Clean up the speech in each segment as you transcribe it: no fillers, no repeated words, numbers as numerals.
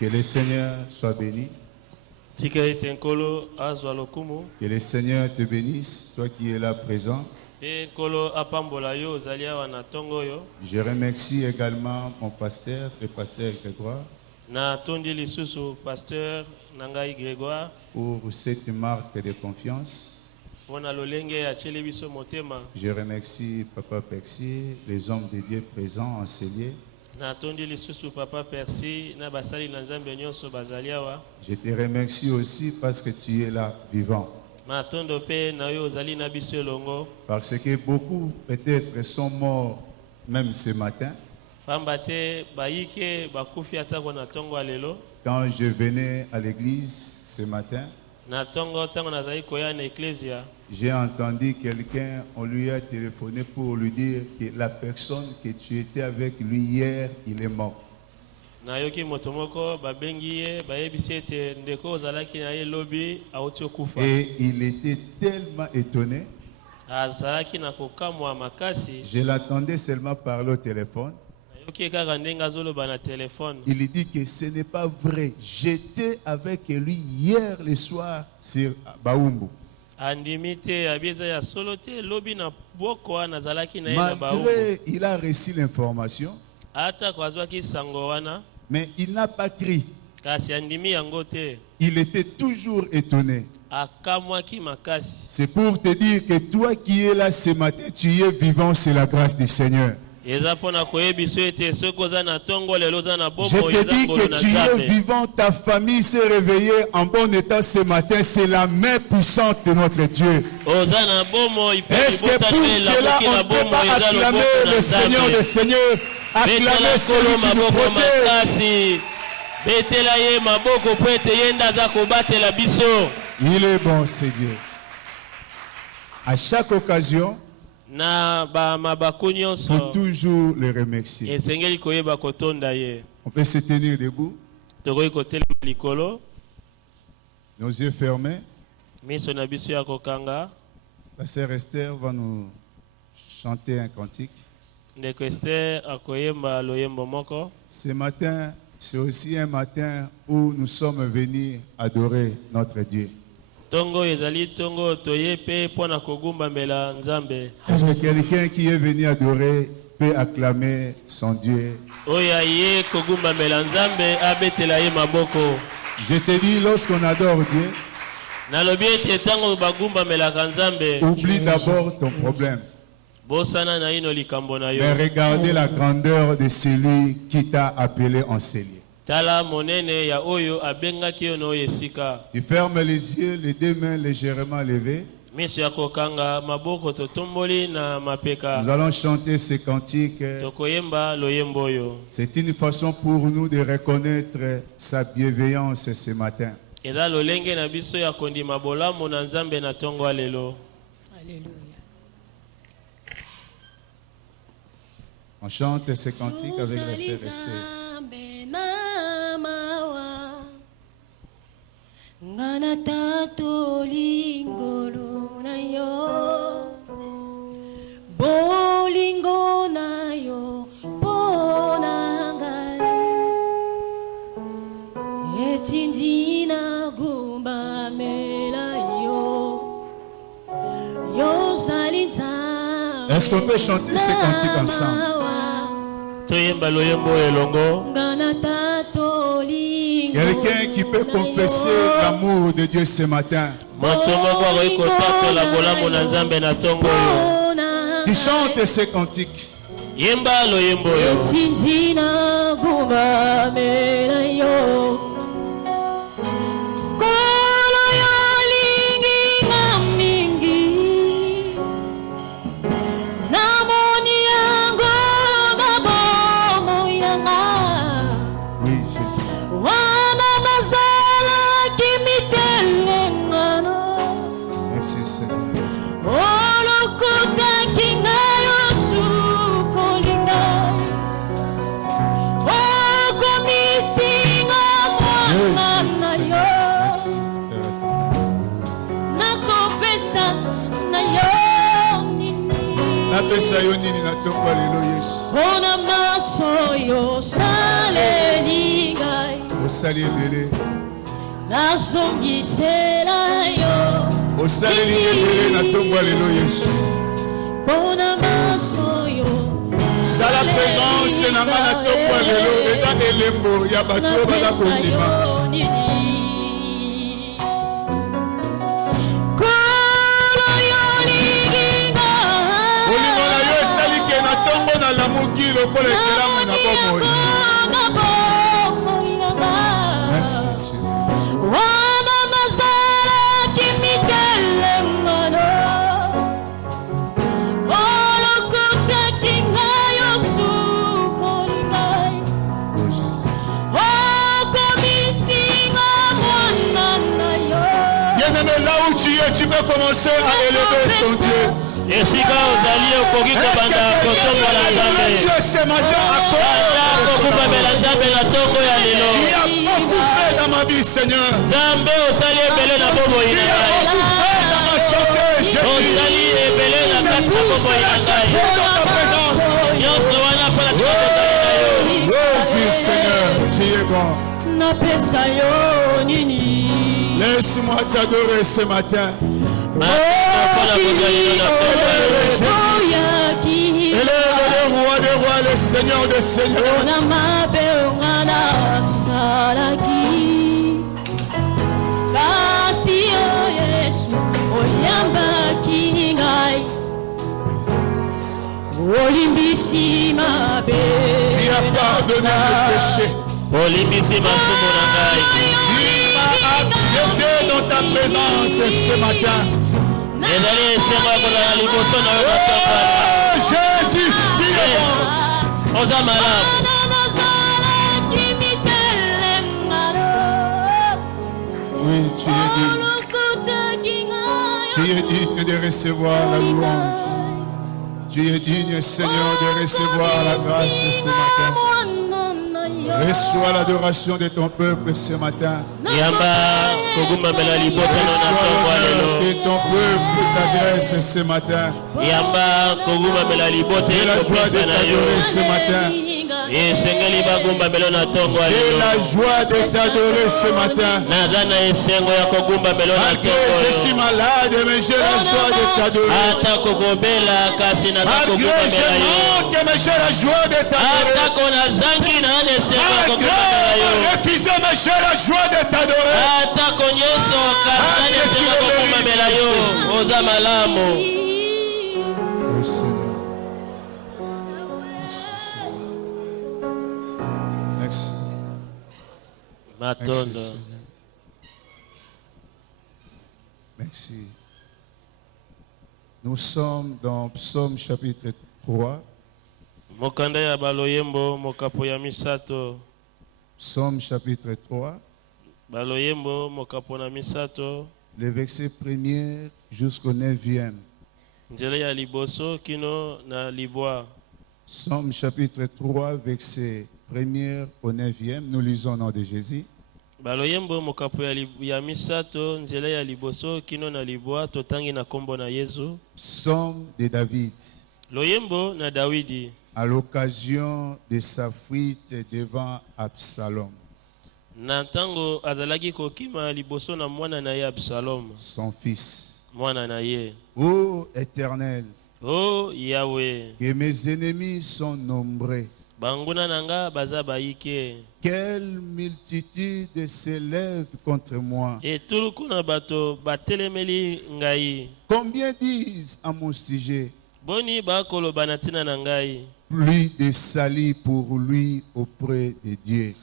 Que le Seigneur soit béni. Que le Seigneur te bénisse, toi qui es là présent. Je remercie également mon pasteur, le pasteur Grégoire, pour cette marque de confiance. Je remercie Papa Percy, les hommes de Dieu présents en Célier. Je te remercie aussi parce que tu es là vivant. Parce que beaucoup peut-être sont morts même ce matin. Quand je venais à l'église ce matin, j'ai entendu quelqu'un, on lui a téléphoné pour lui dire que la personne que tu étais avec lui hier, il est mort. Et il était tellement étonné. Je l'attendais seulement parler au téléphone. Il dit que ce n'est pas vrai. J'étais avec lui hier le soir sur Baumbu. Malgré il a reçu l'information, mais il n'a pas crié. Il était toujours étonné. C'est pour te dire que toi qui es là ce matin, tu es vivant, c'est la grâce du Seigneur. Je te dis que tu es vivant, ta famille s'est réveillée en bon état ce matin, c'est la main puissante de notre Dieu. Est-ce que pour cela on ne peut pas acclamer le Seigneur des Seigneurs, acclamer celui qui nous protège? Il est bon, c'est Dieu. À chaque occasion, faut toujours le remercier. On peut se tenir debout, nos yeux fermés. La sœur Esther va nous chanter un cantique. Ce matin, c'est aussi un matin où nous sommes venus adorer notre Dieu. Est-ce que quelqu'un qui est venu adorer peut acclamer son Dieu? Je te dis, lorsqu'on adore Dieu, oublie d'abord ton problème. Mais regardez la grandeur de celui qui t'a appelé en Célier. Tu fermes les yeux, les deux mains légèrement levées. Nous allons chanter ce cantique. C'est une façon pour nous de reconnaître sa bienveillance ce matin. Alléluia. On chante ce cantique avec la sœur Esther. Ngana tato lingolo na yo, bolingo na yo, bonangai, etindina gumba mela yo, yo salita. Est-ce qu'on peut chanter ce cantique ensemble? Quelqu'un qui peut confesser l'amour de Dieu ce matin. Tu chantes ce cantique. Merci Topesa yo nini na ntongo ya lelo Yesu. Mpona maso yo osaleli ngai. Osali ebele. Nazongisela yo. Osaleli ebele na ntongo ya lelo Yesu. Mpona maso yo. Sala présence na nga na ntongo ya lelo eza elembo ya bato oyo baza kondima. Olingo na yo esali ke na ntongo nalamuki lokola ekelamu na bomoi. Merci Jésus. Là où tu es, tu peux commencer à élever ton Dieu. Est-ce que Dieu ce matin a beaucoup fait dans ma vie, Seigneur. Tu as beaucoup fait dans ma santé, Jésus. C'est pour cela que je prie dans ta présence. Merci, Seigneur, tu es bon. Laisse-moi t'adorer ce matin. Élève le roi des rois, le Seigneur des seigneurs. Tu as pardonné mes péchés. J'étais dans ta présence ce matin. Oh, Jésus, tu es bon. Oui, tu es digne. Tu es digne de recevoir la louange. Tu es digne, Seigneur, de recevoir la grâce ce matin. Reçois l'adoration de ton peuple ce matin. Reçois que ton peuple t'adresse ce matin. J'ai la joie de t'adorer ce matin. J'ai la joie de t'adorer ce matin. Malgré je suis malade, mais j'ai la joie de t'adorer. Malgré je manque, mais j'ai la joie de t'adorer. Malgré refusé, mais j'ai la joie de t'adorer. Merci. Merci. Nous sommes dans Psaume chapitre 3. Psaume chapitre 3. Le verset 1er jusqu'au 9e. Psaume chapitre 3, verset 1er au 9e. Nous lisons au nom de Jésus. Psaume de David. À l'occasion de sa fuite devant Absalom. Son fils. Ô Éternel, ô Yahweh, que mes ennemis sont nombreux. Quelle multitude s'élève contre moi. Combien disent à mon sujet, plus de salut pour lui auprès de Dieu.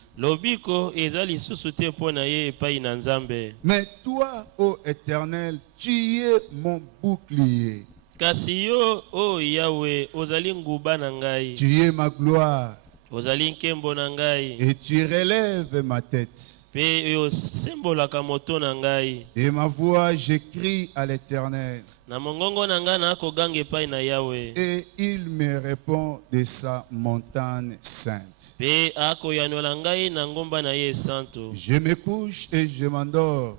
Mais toi, ô Éternel, tu es mon bouclier. Tu es ma gloire. Et tu relèves ma tête. Et ma voix, j'écris à l'Éternel. Et il me répond de sa montagne sainte. Je me couche et je m'endors.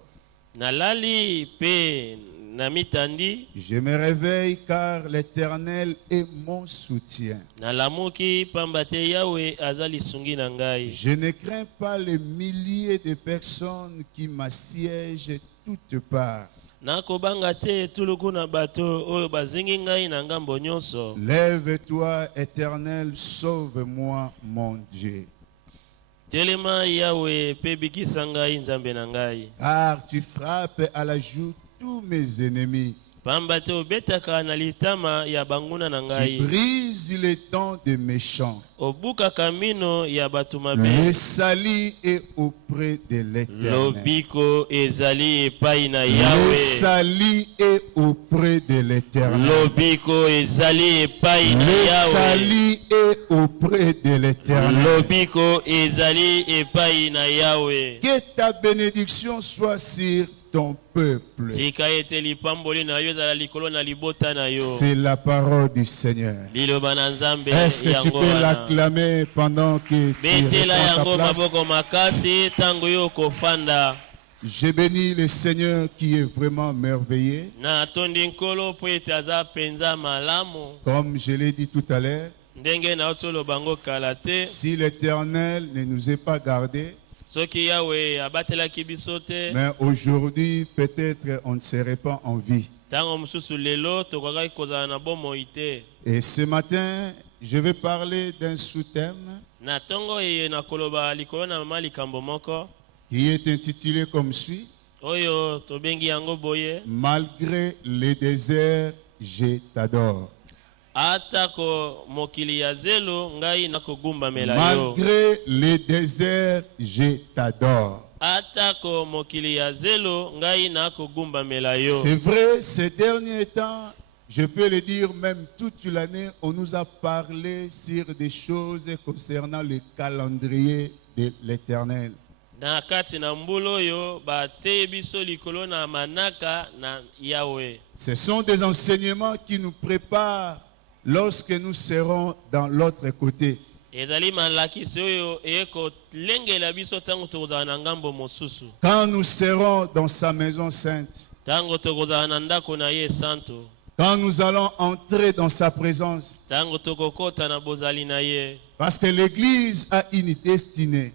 Je me réveille car l'Éternel est mon soutien. Je ne crains pas les milliers de personnes qui m'assiègent toutes parts. Lève-toi, Éternel, sauve-moi, mon Dieu. Car tu frappes à la joue tous mes ennemis. Tu brises les dents des méchants. Le salut est auprès de l'Éternel. Le salut est auprès de l'Éternel. Le salut est auprès de l'Éternel. Que ta bénédiction soit sur ton peuple. C'est la parole du Seigneur. Est-ce que tu peux l'acclamer pendant que tu reprends ta place? Je bénis le Seigneur qui est vraiment merveilleux. Comme je l'ai dit tout à l'heure, si l'Éternel ne nous est pas gardé, mais aujourd'hui, peut-être on ne serait pas en vie. Et ce matin, je vais parler d'un sous-thème qui est intitulé comme suit: Malgré les déserts, je t'adore. Malgré les déserts, je t'adore. C'est vrai, ces derniers temps, je peux le dire, même toute l'année, on nous a parlé sur des choses concernant le calendrier de l'Éternel. Ce sont des enseignements qui nous préparent lorsque nous serons dans l'autre côté. Quand nous serons dans sa maison sainte, quand nous allons entrer dans sa présence, parce que l'Église a une destinée.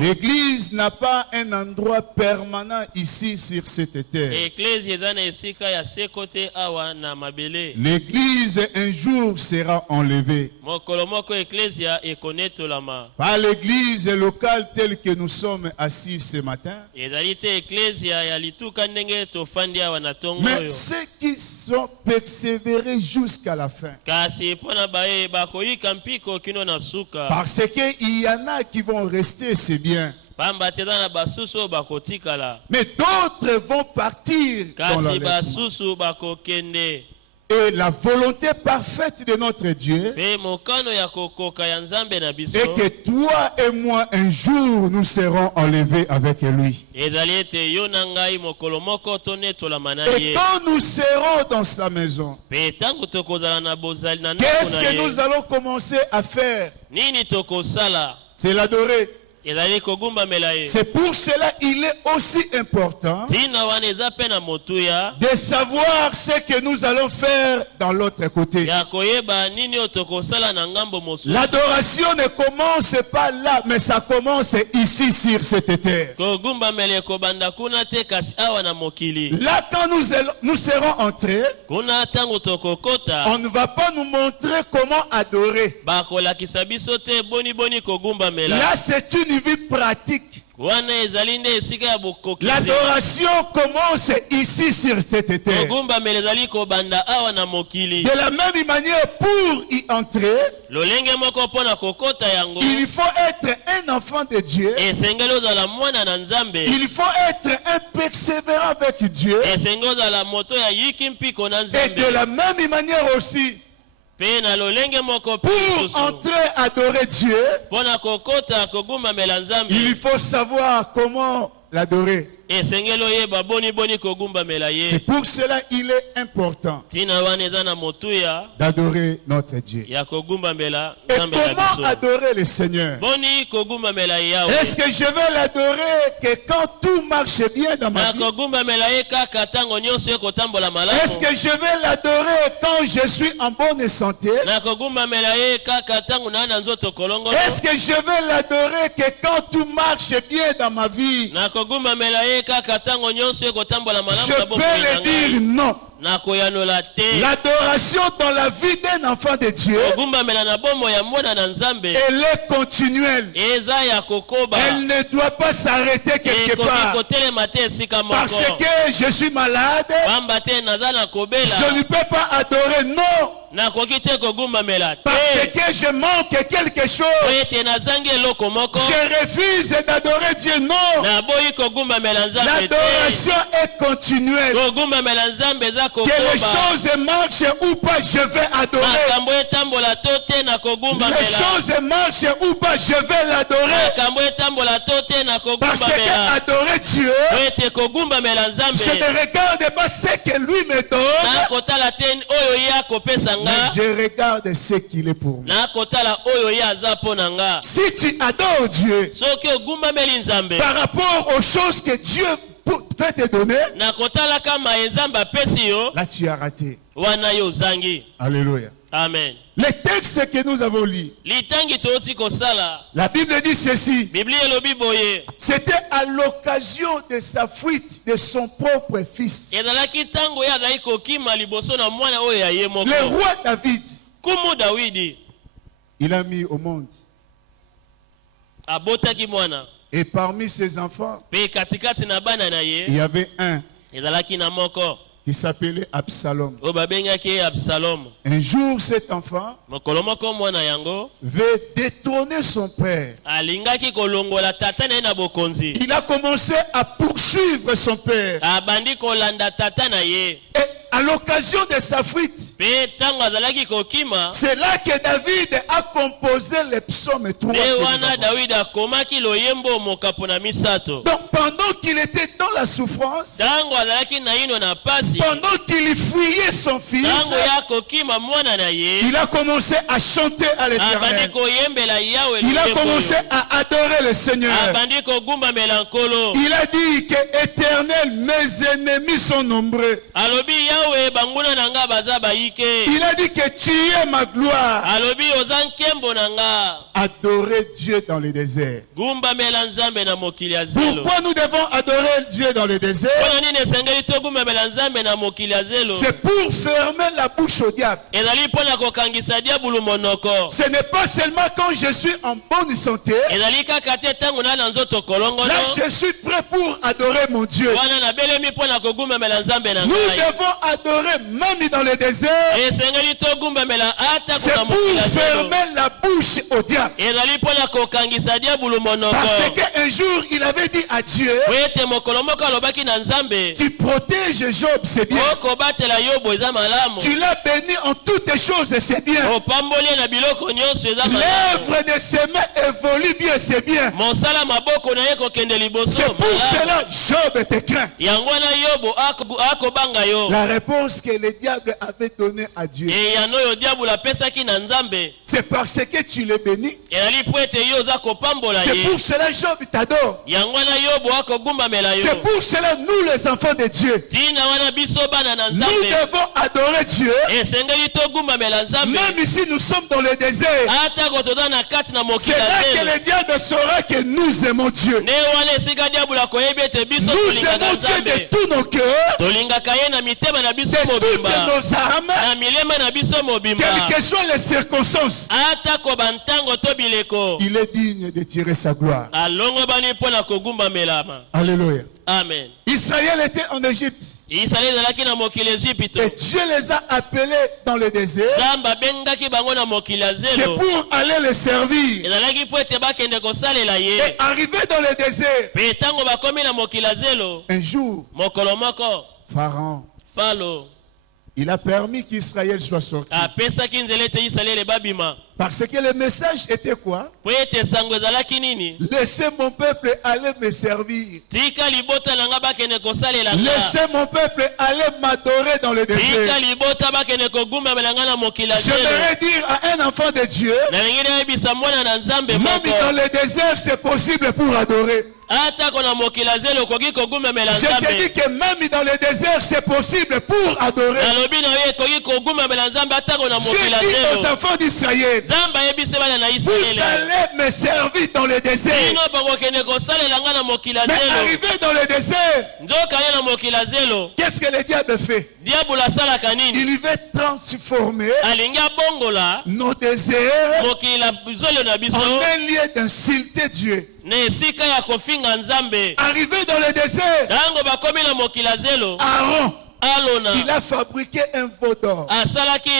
L'Église n'a pas un endroit permanent ici sur cette terre. L'Église un jour sera enlevée. Pas l'Église locale telle que nous sommes assis ce matin. Mais ceux qui sont persévérés jusqu'à la fin. Parce qu'il y en a qui vont rester, c'est bien. Mais d'autres vont partir dans l'enlèvement. Et la volonté parfaite de notre Dieu est que toi et moi, un jour, nous serons enlevés avec lui. Et quand nous serons dans sa maison, qu'est-ce que nous allons commencer à faire? C'est l'adorer. C'est pour cela qu'il est aussi important de savoir ce que nous allons faire dans l'autre côté. L'adoration ne commence pas là, mais ça commence ici sur cette terre. Là, quand nous serons entrés, on ne va pas nous montrer comment adorer. Là, c'est une vie pratique. L'adoration commence ici sur cette terre. De la même manière, pour y entrer, il faut être un enfant de Dieu. Il faut être un persévérant avec Dieu. Et de la même manière aussi, pour entrer adorer Dieu, il faut savoir comment l'adorer. C'est pour cela qu'il est important d'adorer notre Dieu. Et comment adorer le Seigneur? Est-ce que je vais l'adorer que quand tout marche bien dans ma vie? Est-ce que je vais l'adorer quand je suis en bonne santé? Est-ce que je vais l'adorer que quand tout marche bien dans ma vie? Je peux le dire non. L'adoration dans la vie d'un enfant de Dieu, elle est continuelle. Elle ne doit pas s'arrêter quelque part. Parce que je suis malade, je ne peux pas adorer, non. Parce que je manque quelque chose, je refuse d'adorer Dieu, non. L'adoration est continuelle. Que les choses marchent ou pas, je vais adorer. Les choses marchent ou pas, je vais l'adorer. Parce que adorer Dieu, je ne regarde pas ce que lui me donne, mais je regarde ce qu'il est pour moi. Si tu adores Dieu par rapport aux choses que Dieu peut te donner, là tu as raté. Alléluia. Amen. Les textes que nous avons lus, la Bible dit ceci: c'était à l'occasion de sa fuite de son propre fils, le roi David. Il a mis au monde, et parmi ses enfants, il y avait un qui s'appelait Absalom. Un jour, cet enfant veut détrôner son père. Il a commencé à poursuivre son père. Et à l'occasion de sa fuite, c'est là que David a composé le psaume 3. Donc pendant qu'il était dans la souffrance, pendant qu'il fuyait son fils, il a commencé à chanter à l'Éternel. Il a commencé à adorer le Seigneur. Il a dit que Éternel, mes ennemis sont nombreux. Il a dit que tu es ma gloire. Adorer Dieu dans le désert. Pourquoi nous devons adorer Dieu dans le désert? C'est pour fermer la bouche au diable. Ce n'est pas seulement quand je suis en bonne santé. Là je suis prêt pour adorer mon Dieu. Nous devons adorer même dans le désert. C'est pour fermer la bouche au diable. Parce qu'un jour il avait dit à Dieu: tu protèges Job, c'est bien. Tu l'as béni en toutes choses, c'est bien. L'œuvre de ses mains évolue bien, c'est bien. C'est pour cela Job te craint. La réponse que le diable avait donnée à Dieu, c'est parce que tu l'es béni. C'est pour cela Job t'adore. C'est pour cela nous les enfants de Dieu, nous devons adorer Dieu. Même ici nous sommes dans le désert, c'est là que le diable saura que nous aimons Dieu. Nous aimons Dieu de tous nos cœurs, de toutes nos âmes, quelles que soient les circonstances. Il est digne de tirer sa gloire. Alléluia. Amen. Israël était en Égypte. Et Dieu les a appelés dans le désert. C'est pour aller les servir. Et arrivé dans le désert, un jour, Pharaon Il a permis qu'Israël soit sorti. apesaki nzela ete Israele babima Parce que le message était quoi? po ete sango ezalaki nini Laissez mon peuple aller me servir. tika libota na nga bakende kosalela nga Laissez mon peuple aller m'adorer dans le tika désert. libota bakende kogumbamela nga na mokili ya zelo J'aimerais dire à un enfant de Dieu, nalingi nayebisa mwana na nzambe même moko dans le désert, c'est possible pour adorer. atako na mokili ya zelo okoki kogumbamela Je te nzambe dis que même dans le désert, c'est possible pour adorer. nalobi na yo ekoki kogumbamela nzambe atako na Dieu mokili ya dit aux zelo enfants d'Israël, nzambe ayebisi bana na vous Israele allez me servir dans le désert. bino bokokende kosalela nga na mokili ya Mais zelo arrivé dans le désert, nzoka ye na mokili ya zelo qu'est-ce que le diable fait? diabolo asalaka nini Il veut transformer alingi abongola nos déserts mokili na zolo na biso en un lieu d'insulter Dieu. na esika ya kofinga nzambe Arrivé dans le désert, ntango bakomi na mokili ya zelo Aaron, alona il a fabriqué un veau d'or. asalaki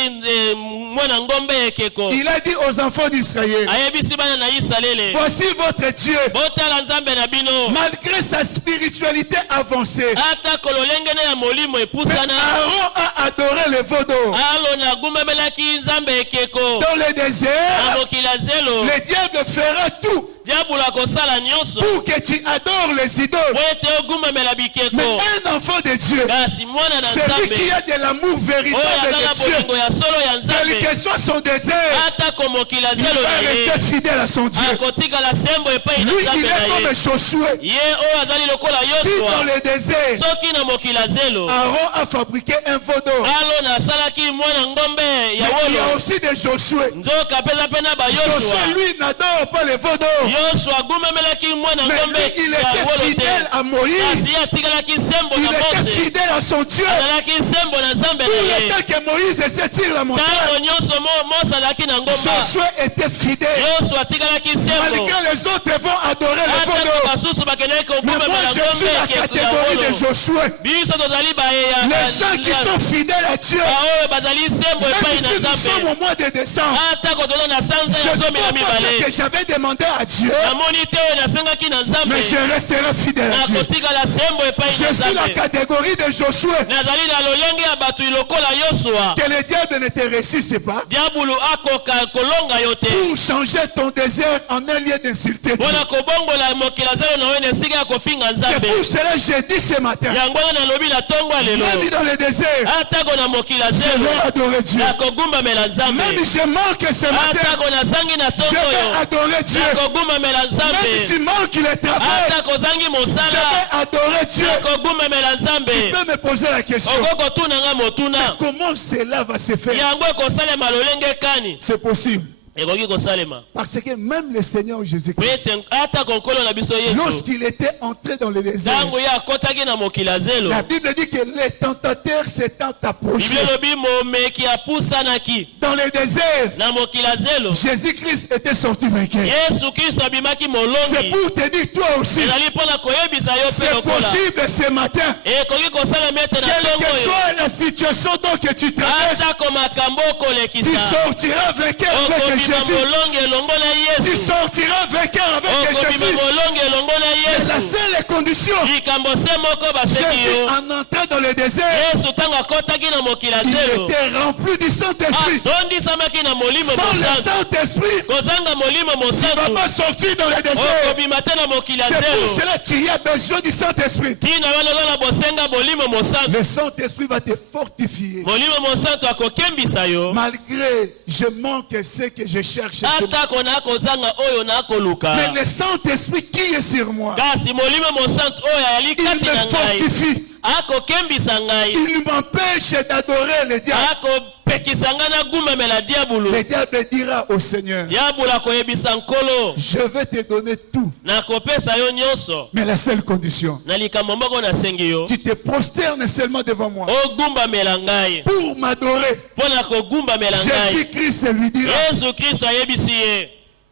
mwana ngombe ekeko Il a dit aux enfants d'Israël, ayebisi bana na Israele voici votre Dieu. botala nzambe na bino Malgré sa spiritualité avancée, ata kololenge na ya molimo mais epusana Aaron a adoré le veau d'or. alona agumbabelaki nzambe ekeko Dans le na désert, mokili ya zelo le diable fera tout diabolo akosala nyonso pour que tu adores les idoles. po ete ogumbamela bikeko Mais un enfant de Dieu, kasi mwana na celui nzambe qui a de l'amour oyo véritable aza na de Dieu, bolingo ya solo ya quel que nzambe soit son désert, atako mokili ya il zelo va na ye rester fidèle à son Dieu. akotikala sembo epai na Lui, il nzambe est na comme ye Josué. ye oyo azali lokola Si dans yosua le désert, soki na mokili ya zelo Aaron a fabriqué un veau d'or. alona asalaki mwana ngombe Mais ya il y a wolo aussi des Josué. nzoka mpenza mpe na Josué, bayosua lui, n'adore pas le veau d'or. yosua agumemelaki mwana Mais ngombe lui, il ya était wolo fidèle te à Moïse. kasi atikalaki sembo Il na était mose fidèle à son Dieu. azalaki sembo na nzambe Tout na le ye temps que Moïse était sur la montagne, ntango nyonso mose azalaki na ngomba Josué était fidèle. yosua atikalaki sembo Malgré les autres vont adorer le veau atako d'or. basusu bakendeki Mais moi, kogumemela je suis la ngombe ya catégorie de wolo Josué. biso tozali bayeya Les gens qui sont fidèles à Dieu, oyo bazali sembo même epai na si nous sommes nzambe au mois de décembre, atako toza na sanza je ya ne zomi na vois pas ce mibale que j'avais demandé à Dieu, namoni te oyo nasengaki na nzambe mais je resterai fidèle à Dieu. nakotikala sembo epai Je na suis la nzambe catégorie de Josué. nazali na lolenge ya bato lokola yosua Que le diable ne te réussisse pas diabulu akoka kolonga yo te pour changer ton désert en un lieu d'insulter Dieu. mpona kobongola mokili ya zelo na oyo na esika ya kofinga C'est nzambe pour cela que j'ai dit ce matin, yango wana nalobi na ntongo ya lelo même dans le désert, atako na mokili ya je zelo vais adorer Dieu. nakogumbamela nzambe Même je manque ce matin, atako nasangi na je ntongo vais oyo adorer Dieu. nakogumbamela Même nzambe tu manques le travail, atako ozangi je mosala vais adorer Dieu. nakogumbamela Tu nzambe peux me poser la question, okokotuna nga motuna comment cela va se faire? yango ekosalema lolenge kani C'est possible. ekoki kosalema Parce que même le Seigneur po Jésus-Christ, ete atako nkolo na biso yesu lorsqu'il était entré dans le désert, ntango ye akotaki na mokili ya zelo la Bible dit que les tentateurs s'étant approchés biblia elobi momeki apusanaki dans le désert, na mokili ya zelo Jésus-Christ était sorti vainqueur. yesu kristo abimaki C'est molongi pour te dire toi aussi, ezali mpona koyebisa yo mpe c'est lokola possible ce matin, ekoki kosalema ete na quelle ntongo que oyo soit la situation dont que tu traverses, atako makambo tu okolekisa sortiras vainqueur avec okobima Jésus. molongi elongo na Tu yesu sortiras vainqueur avec okobima Jésus. molongi elongo na Mais la yesu seule condition, likambo se moko baseki Jésus yo en entrant dans le désert, yesu ntango akotaki na mokili ya il zelo était rempli du Saint-Esprit. atondisamaki na molimo Sans le mosantu Saint-Esprit, kozanga molimo tu ne vas mosantu pas sortir dans le désert. okobima te na mokili ya C'est pour zelo cela que tu as besoin du Saint-Esprit. ntina wana lokola bosenga molimo mosantu Le Saint-Esprit va te fortifier. molimo mosantu akokembisa yo Malgré je manque ce que je cherche. atako nakozanga oyo nakoluka Mais le Saint-Esprit qui est sur moi, kasi molimo mosantu oyo ayali il kati na me ngai fortifie. akokembisa ngai Il m'empêche d'adorer le diable. akopekisa ngai nagumbamela diabulu Le diable dira au Seigneur, diabulu akoyebisa nkolo je vais te donner tout. nakopesa yo nyonso Mais la seule condition, na likambo moko nasengi yo tu te prosternes seulement devant moi ogumbamela ngai pour m'adorer. mpo na kogumbamela ngai Jésus-Christ lui dira, yesu kristo ayebisi ye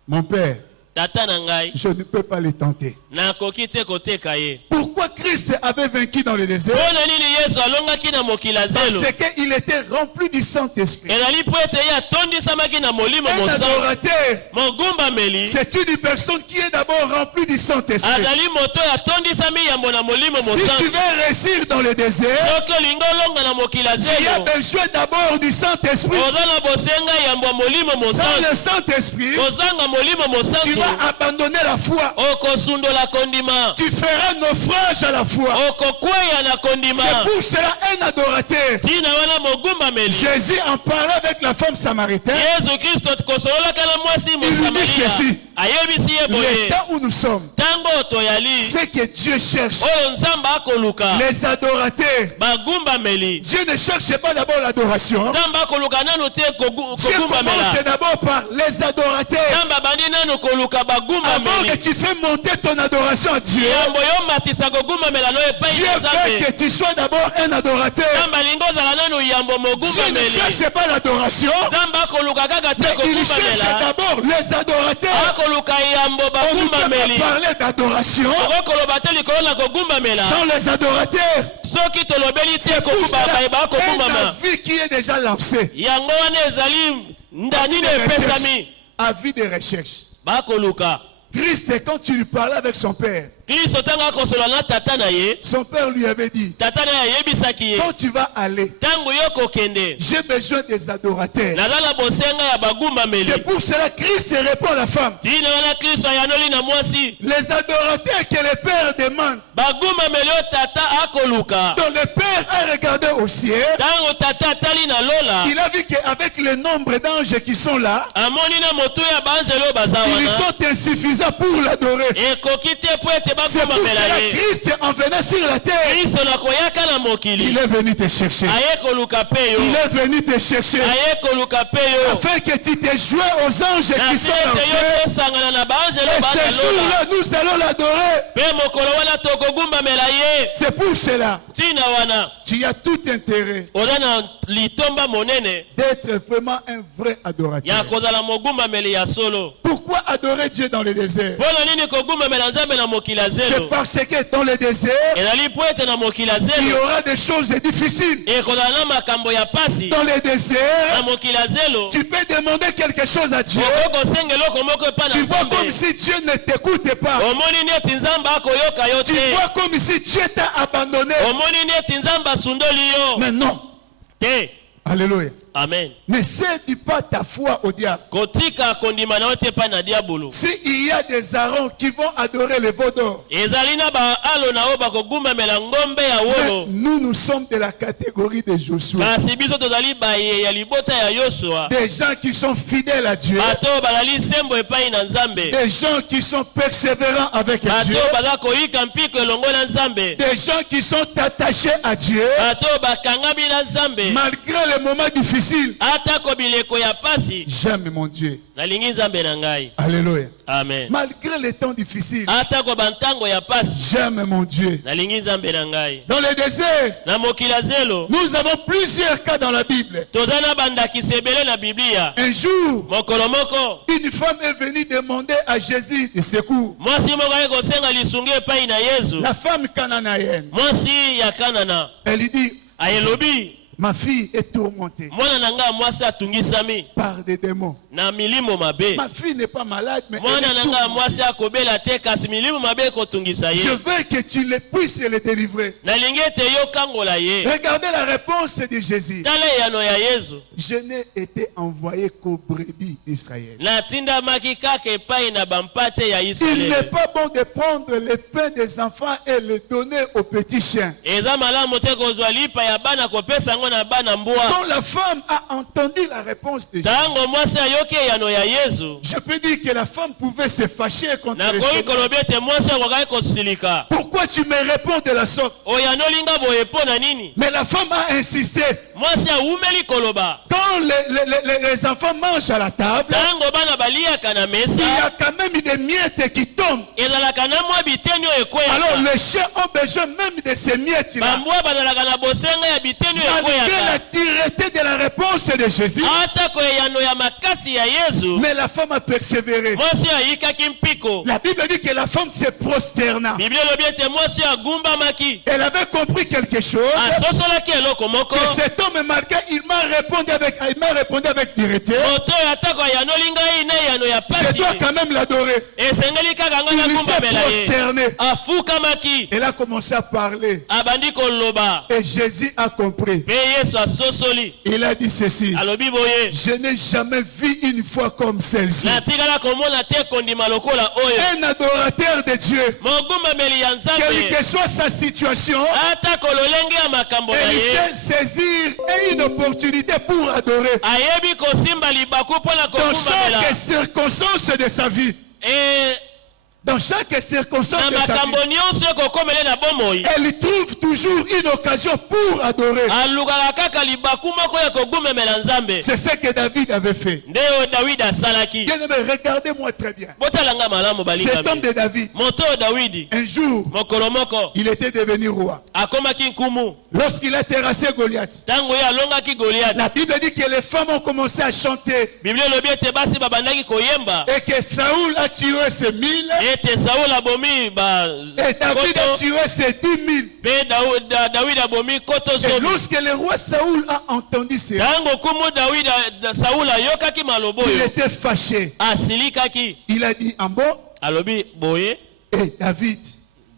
mon Père, tata na ngai je ne peux pas le tenter. nakoki te koteka ye Pourquoi Christ avait vaincu dans le désert? mpona nini yesu alongaki na mokili ya zelo? Parce qu'il était rempli du Saint-Esprit. ezali po ete ye atondisamaki na molimo Un mosantu. adorateur, mogumbameli c'est une personne qui est d'abord remplie du Saint-Esprit. azali moto oyo atondisami yambo na molimo Si tu mosantu. veux réussir dans le désert, soki olingi olonga na mokili ya tu as zelo, besoin d'abord du Saint-Esprit. oza na bosenga yambo ya molimo Sans mosantu. le Saint-Esprit, kozanga molimo tu mosantu, vas abandonner la foi. okosundola kondima, Tu feras naufrage à la foi. okokweya na kondima. C'est pour cela un adorateur. tina wana mogumbameli Jésus en parlait avec la femme samaritaine. yesu kristo kosololaka na mwasi Il lui dit mosamaria ceci. ayebisi ye Le boye temps où nous sommes, ntango toyali c'est que Dieu cherche oyo nzambe akoluka les adorateurs. bagumbameli. Dieu ne cherche pas d'abord l'adoration. nzambe akoluka nanu te Dieu commence kogumbamela. d'abord par les adorateurs. nzambe abandi nanu koluka Avant bagumbameli. que tu fais monter ton adoration à Dieu, yambo yo matisa kogumbamela no epai Dieu na veut nzambe. que tu sois d'abord un adorateur. nzambe alingi ozala nanu yambo Dieu ne mogumbameli. cherche pas l'adoration, nzambe akoluka kaka te mais il cherche kogumbamela. d'abord les adorateurs. akoluka yambo On ne peut bagumbameli. pas parler d'adoration okokoloba te likolo na kogumbamela. sans les adorateurs. soki tolobeli te C'est pour kogumbamela cela kogumbama. un avis qui est déjà lancé. yango wana ezali ndanini epesami Avis de recherche. bakoluka. Christ, quand tu lui parlais avec son père, kristo ntango akosola na tata na ye, son père lui avait dit, tata na ye ayebisaki ye quand tu vas aller, ntango yo kokende j'ai besoin des adorateurs. naza na bosenga ya bagumbameli. C'est pour cela que Christ répond à la femme. tina wana kristo ayanoli na mwasi Les adorateurs que le père demande, bagumbameli oyo tata akoluka. dont le père a regardé au ciel, ntango tata atali na lola il a vu qu'avec le nombre d'anges qui sont là, amoni na motu ya baanjeli oyo baza ils wana sont insuffisants pour l'adorer. ekoki te po ete C'est pour bagumbamela cela ye. que Christ, en venant sur la terre, kristo na koyaka na il mokili est venu te chercher. aye koluka mpe yo, Il est venu te chercher aye koluka mpe yo, afin que tu te joins aux anges na qui sont ete dans le yo ciel. tosangana na baanjeli Et oyo baza ce lola jour-là, nous allons l'adorer. mpe mokolo wana tokogumbamela ye. C'est pour cela, ntina wana tu as tout intérêt oza na litomba monene d'être vraiment un vrai ya adorateur. kozala mogumbameli ya solo. Pourquoi adorer Dieu dans le désert? mpona nini kogumbamela nzambe na mokili ya C'est zelo? parce que dans le désert, ezali po ete na mokili ya il y zelo aura des choses difficiles. ekozala na makambo ya pasi. Dans le désert, na mokili ya zelo tu peux demander quelque chose à Dieu. okokosenga eloko moko epa na Tu vois comme nzambe. si Dieu ne t'écoute pas. omoni neti nzambe akoyoka yo Tu te. vois comme si Dieu t'a abandonné. omoni neti nzambe asundoli yo Mais non. te. Alléluia. amen. Ne cède pas ta foi au diable. kotika kondima na yo te epai na diabolo. S'il y a des Aarons qui vont adorer les veaux d'or, ezali na baalo na oyo bakogumbamela ngombe ya mais wolo. nous sommes de la catégorie de Josué. kasi biso tozali baye ya libota ya yosua. Des gens qui sont fidèles à Dieu. bato oyo bazali sembo epai na nzambe. Des gens qui sont persévérants avec bato Dieu. oyo baza koyika mpiko elongo na nzambe. Des gens qui sont attachés à Dieu. bato oyo bakangami na nzambe. Malgré les moments difficiles. atako bileko ya pasi J'aime mon Dieu. nalingi nzambe na ngai. Alléluia. amen. Malgré les temps difficiles. atako bantango ya pasi J'aime mon Dieu. nalingi nzambe na ngai. Dans le désert, na mokili ya zelo nous avons plusieurs cas dans la Bible. toza na bandakisa ebele na biblia. Un jour, mokolo moko une femme est venue demander à Jésus de secours. mwasi moko aye kosenga lisungi epai na yesu. La femme cananéenne, mwasi ya kanana elle lui dit, ayelobi ma fille est tourmentée mwana na ngai mwasi atungisami par des démons. na milimo mabe. Ma fille n'est pas malade, mais elle mwana est na ngai tourmentée. mwasi akobela te kasi milimo mabe ekotungisa Je ye. veux que tu le puisses le délivrer. nalingi ete yo kangola ye. Regardez la réponse de Jésus. tala eyano ya yesu. Je n'ai été envoyé qu'aux brebis d'Israël. natindamaki kaka epai na bampate ya Il n'est isalaele. pas bon de prendre le pain des enfants et le donner aux petits chiens. eza malamu te kozwa lipa ya bana kopesa yango na bana mbwa. Quand la femme a entendu la réponse de Jésus, ntango mwasi ayoki eyano ya yesu je peux dire que la femme pouvait se fâcher contre le nakoki Seigneur. kolobi ete mwasi akokaki kosilika. Pourquoi tu me réponds de la sorte? oyanolinga boye mpo na nini? Mais la femme a insisté. mwasi awumeli koloba quand les enfants mangent à la table, tango bana baliaka na il mesa y a quand même des miettes qui tombent. ezalaka na mwa biteni oyo Alors ekweyaka les chiens ont besoin même de ces miettes-là. bambwa bazalaka na bosenga ya biteni oyo Malgré la ekweyaka dureté de la réponse de Jésus, atako eyano ya makasi ya yesu mais la femme a persévéré. mwasi oyo ayikaki mpiko La Bible dit que la femme se prosterna. biblia elobi ete mwasi oyo agumbamaki Elle avait compris quelque chose. asosolaki eloko moko Que cet homme, malgré, il m'a répondu avec dureté. moto oyo atako ayanoli ngai na eyano ya Je pasi dois quand même l'adorer. esengeli kaka ngai Il s'est nagumbamela ye prosterné. afukamaki Elle a commencé à parler. abandi koloba Et Jésus a compris. mpe yesu asosoli Il a dit ceci. alobi boye Je n'ai jamais vu une foi comme celle-ci. natikala komona te kondima lokola oyo Un adorateur de Dieu. mogumbameli ya nzambe Quelle que soit sa situation, atako lolenge ya makambo na elle ye sait saisir une opportunité pour adorer. ayebi kosimba libaku mpona Dans kogumbamela chaque circonstance de sa vie. Dans chaque circonstance na de sa makambo vie, nyonso ekokomele na bomoi elle trouve toujours une occasion pour adorer. alukaka kaka libaku moko ya kogumemela nzambe C'est ce que David avait fait. nde oyo dawidi asalaki Bien aimé, regardez-moi très bien. botalanga malamu Cet homme balingami de David, moto oyo dawidi un jour, mokolo moko il était devenu roi. akomaki nkumu Lorsqu'il a terrassé Goliath, ntango ye alongaki goliati la Bible dit que les femmes ont commencé à chanter biblia elobi ete basi babandaki koyemba et que Saoul a tué ses 1000 ete saul abomi et David a tué ses 10 000. mpe dawidi abomi koto Et zomi lorsque le roi Saoul a entendu cela, ntango nkumu saul ayokaki maloba il oyo était fâché. asilikaki Il a dit, en bon, alobi boye et David,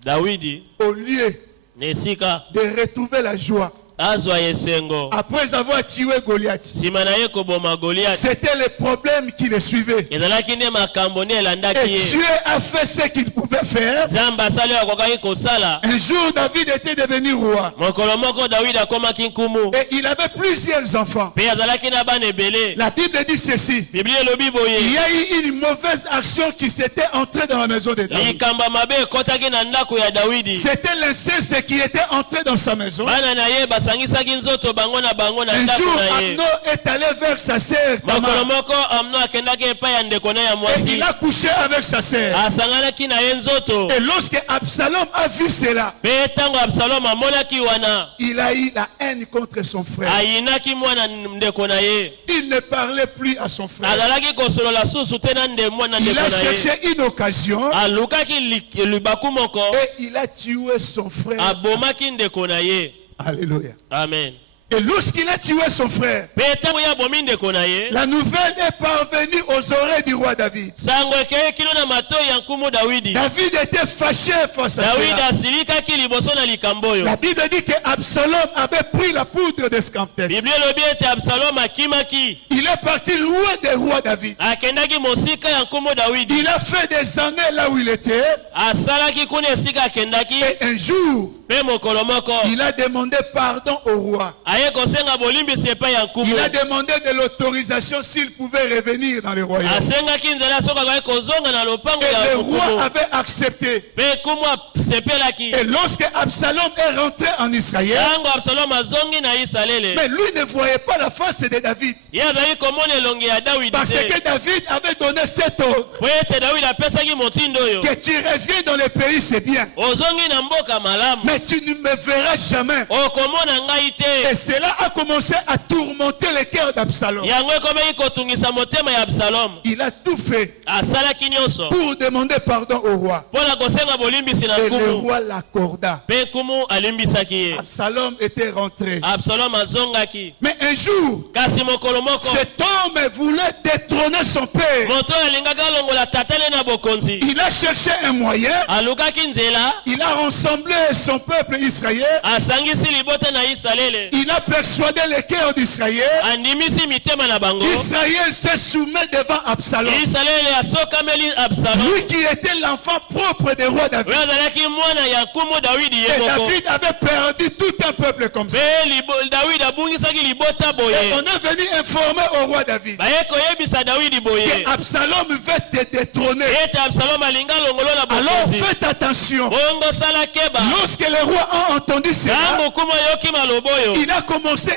dawidi au lieu na esika de retrouver la joie, azwa esengo après avoir tué Goliath, nsima na ye koboma goliati c'était le problème qui le suivait. ezalaki nde makambo nde Et elandaki ye Dieu a fait ce qu'il pouvait faire. nzambe asali oyo akokaki kosala Un jour, David était devenu roi. mokolo moko dawidi akomaki nkumu Et il avait plusieurs enfants. mpe azalaki na bana ebele La Bible dit ceci. biblia elobi Il boye y a eu une mauvaise action qui s'était entrée dans la maison de David. likambo mabe ekotaki na ndako ya dawidi C'était l'inceste qui était entré dans sa maison. bana na ye basangisaki nzoto bango na Un ndako jour, na ye Amnon est allé vers sa sœur mokolo Tamar. moko amno akendaki epai ya ndeko na ya Et mwasi il a couché avec sa sœur. asanganaki na ye nzoto Et lorsque Absalom a vu cela, mpe ntango absalomu amonaki wana il a eu la haine contre son frère. ayinaki mwana ndeko na ye Il ne parlait plus à son frère. azalaki kosolola susu te na mwana Il ndeko a na ye cherché une occasion alukaki libaku moko et il a tué son frère. abomaki ndeko na ye Alléluia. amen Et lorsqu'il a tué son frère, mpe ntango ye abomi ndeko na ye la nouvelle est parvenue aux oreilles du roi David. sango ekei kino na matoi ya nkumu dawidi David était fâché face à dawidi cela. asilikaki liboso na likambo oyo La Bible dit que Absalom avait pris la poudre d'escampette. biblia elobi ete absalomu akimaki Il est parti loin des rois David. akendaki mosika ya nkumu dawidi Il a fait des années là où il était. asalaki kuna esika akendaki Et un jour, mpe mokolo moko il a demandé pardon au roi. aye kosenga bolimbisi epai ya nkumu Il a demandé de l'autorisation s'il pouvait revenir dans le royaume. asengaki nzela soki akoki kozonga na lopango Et ya le roi nkumu avait accepté. mpe nkumu asepelaki Et lorsque Absalom est rentré en Israël, ntango absalomu azongi na isalele mais lui ne voyait pas la face de David. ye azalaki komona elongi ya dawidi Parce te que David avait donné cet ordre. po ete dawidi apesaki motindo oyo Que tu reviens dans le pays, c'est bien. ozongi na mboka malamu Mais tu ne me verras jamais. okomona ngai te Et cela a commencé à tourmenter le cœur d'Absalom. yango ekomeki kotungisa motema ya absalomu Il a tout fait asalaki nyonso pour demander pardon au roi. mpo na kosenga bolimbisi na Et le nkumu roi l'accorda. mpe nkumu alimbisaki ye Absalom était rentré. absalomu azongaki Mais un jour, kasi mokolo moko cet homme voulait détrôner son père. moto oyo alingaki alongola tata ne na bokonzi Il a cherché un moyen. alukaki nzela Il a rassemblé son peuple Israël. asangisi libota na isalele Il a persuadé le cœur d'Israël. andimisi mitema na bango Israël se soumet devant Absalom. isalele asokameli absalomu Lui qui était l'enfant propre du roi David. oyo azalaki mwana ya nkumu dawidi ye Et moko David avait perdu tout un peuple comme ça. mpe dawidi abungisaki libota Et boye on est venu informer au roi David baye koyebisa dawidi boye que Absalom veut te détrôner. ete absalomu alingi alongolo na Alors bokonzi faites attention. bongo sala keba Lorsque le roi a entendu cela, ntango nkumu ayoki maloba oyo il a commencé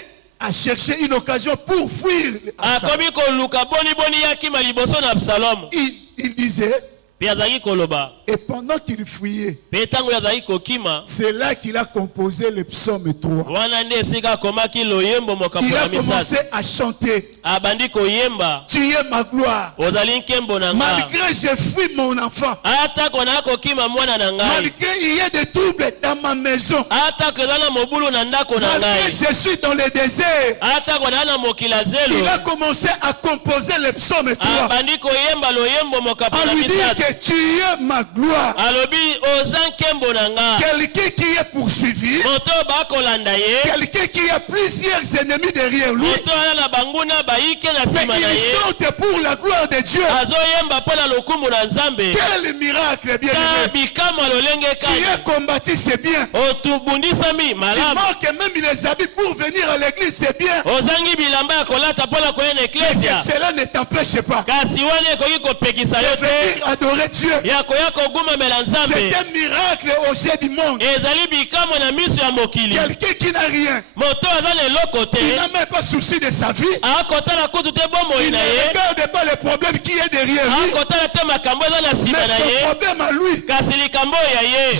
à chercher une occasion pour fuir Absalom. Il disait, et pendant qu'il fuyait, c'est là qu'il a composé le psaume 3. Il a commencé à chanter. Tu es ma gloire. Malgré j'ai fui mon enfant. Malgré il y a des troubles dans ma maison. Malgré je suis dans le désert. Il a commencé à composer le psaume 3. En lui dit que tu es ma gloire. Quelqu'un qui est poursuivi. Quelqu'un qui a plusieurs ennemis derrière lui. Mais il chante pour la gloire de Dieu. Quel miracle, bien-aimé. Tu es combattu, c'est bien. Tu manques même les habits pour venir à l'église, c'est bien. Mais que cela ne t'empêche pas de venir adorer Dieu. C'est un miracle au sein du monde. Quelqu'un qui n'a rien. Il n'a même pas souci de sa vie. Il ne regarde pas les problèmes qui est derrière lui. Mais son problème à lui.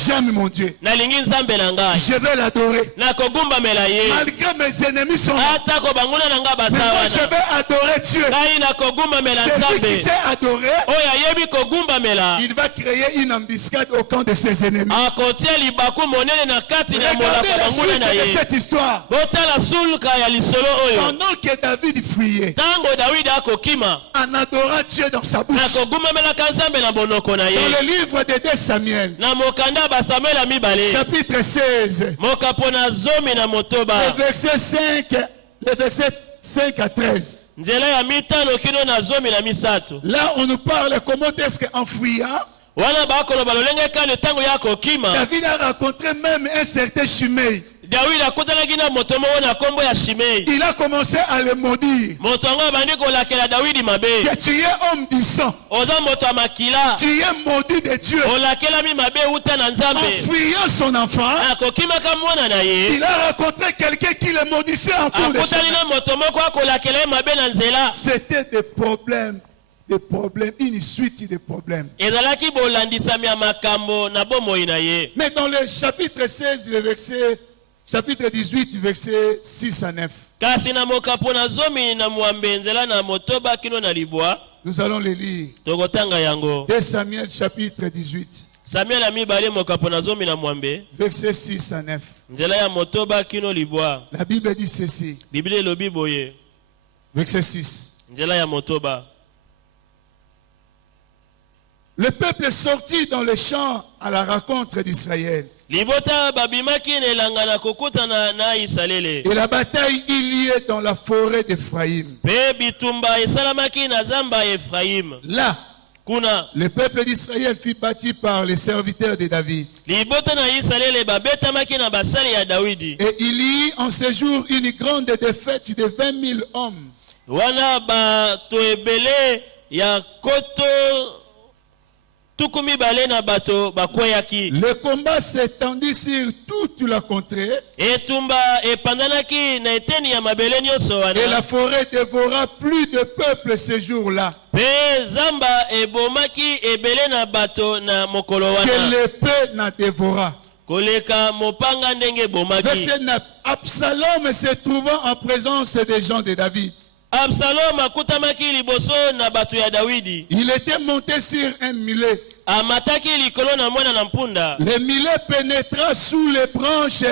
J'aime mon Dieu. Je vais l'adorer. Malgré mes ennemis sont là. Mais moi je vais adorer Dieu. Celui qui sait adorer, il va créer une embuscade au camp de ses ennemis. Regardez la suite de cette histoire. Pendant que David fuyait, en adorant Dieu dans sa bouche, dans le livre de 2 Samuel, chapitre 16, le verset 5 à 13. Là, on nous parle comment est-ce qu'en fuyant, David a rencontré même un certain Shimei. Il a commencé à le maudire. Que tu es homme du sang. Tu es maudit de Dieu. En fuyant son enfant, il a rencontré quelqu'un qui le maudissait en cours de chemin. C'était des problèmes, une suite de problèmes. Mais dans le chapitre 16, le verset chapitre 18, verset 6 à 9. Nous allons les lire. 2 Samuel chapitre 18. Verset 6 à 9. La Bible dit ceci. Verset 6. Le peuple sortit dans les champs à la rencontre d'Israël. Et la bataille eut lieu dans la forêt d'Ephraïm. Là, le peuple d'Israël fut battu par les serviteurs de David. Et il y eut en ce jour une grande défaite de 20 000 hommes. Le combat s'étendit sur toute la contrée. Et la forêt dévora plus de peuple ce jour-là que l'épée n'a dévora. Verset 9. Absalom se trouvant en présence des gens de David. Il était monté sur un mulet. Le mulet pénétra sous les branches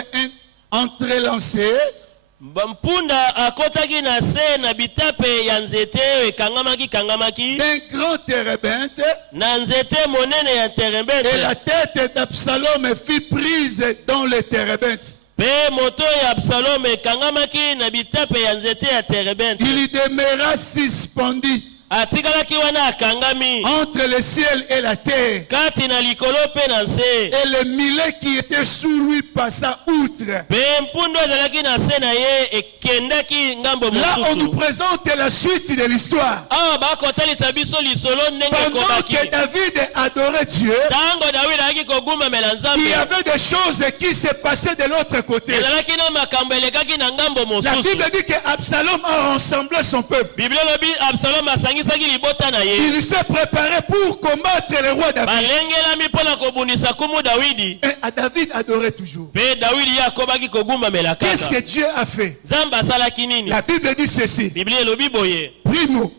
entrelancées. D'un grand térébinthe. Et la tête d'Absalom fut prise dans le térébinthe. Il y demeura suspendu atikalaki wana akangami entre le ciel et la terre. kati na likolo pe na nse Et le millet qui était sous lui passa outre. pe mpundu ezalaki na se na ye ekendaki ngambo Là, on nous mosusu. présente la suite de l'histoire. awa bakotalisa biso lisolo ndenge Pendant ekobaki que David adorait Dieu, ntango dawidi ayaki kogumbamela il nzambe y avait des choses qui se passaient de l'autre côté. ezalaki na makambo elekaki na ngambo La mosusu. Bible dit que Absalom a rassemblé son peuple. biblia elobi absalomu asangisaki libota na ye Il s'est préparé pour combattre le roi David. balengelami mpo na kobundisa kumu dawidi Et à David adorait toujours. mpe dawidi ye akobaki kogumbamela Qu'est-ce que kaka Dieu a fait? nzambe asalaki nini? La Bible dit ceci. biblia elobi boye Primo,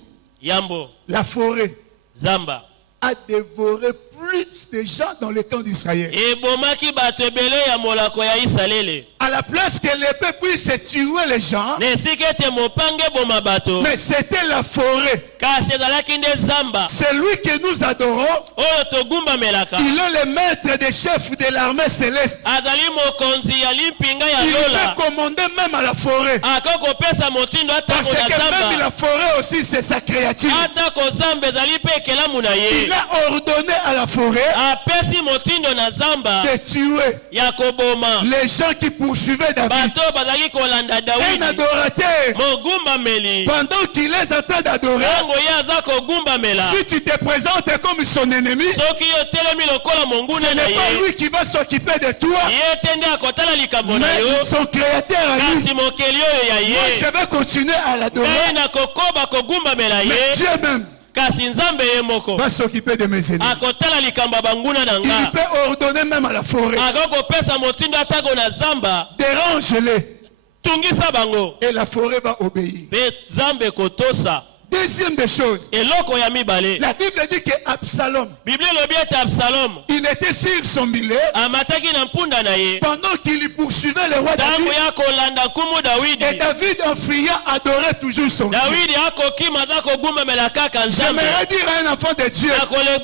yambo la forêt zamba a dévoré plus de gens dans le camp d'Israël. ebomaki bato ebele ya molako ya isalele À la place que l'épée puisse tuer les gens, na esika ete mopanga eboma bato mais c'était la forêt. kasi ezalaki nde zamba Celui que nous adorons, oyo togumbamelaka il est le maître des chefs de l'armée céleste. azali mokonzi ya limpinga ya Il lola peut commander même à la forêt. akoki kopesa motindo Parce atako que na même zamba la forêt aussi, c'est sa créature. atako zamba ezali mpe ekelamu na ye Il a ordonné à la forêt apesi motindo na zamba de tuer ya koboma les gens qui poursuivaient David. bato bazalaki kolanda Un dawidi adorateur, mogumbameli pendant qu'il est en train d'adorer, ntango ye aza kogumbamela si tu te présentes comme son ennemi, soki yo telemi lokola ce monguna na n'est pas ye lui qui va s'occuper de toi, ye te nde akotala likambo na yo mais son créateur à lui. kasi mokeli oyo ya Moi, je ye vais continuer à l'adorer, ngai nakokoba kogumbamela mais ye Dieu même kasi nzambe ye moko va s'occuper de mes ennemis. akotala likambo ya banguna na Il nga peut ordonner même à la forêt, akoki kopesa motindo atako na zamba dérange-les, tungisa bango et la forêt va obéir. mpe nzambe kotosa. Deuxième des choses, eloko ya mibale la Bible dit que Absalom, biblia elobi ete absalomu il était sur son millet amataki na mpunda na ye pendant qu'il poursuivait le roi ntango David. ya kolanda nkumu dawidi Et David, en friant, adorait toujours son Dieu. dawidi akokima aza kogumbamela kaka nzambe J'aimerais dire à un enfant de Dieu,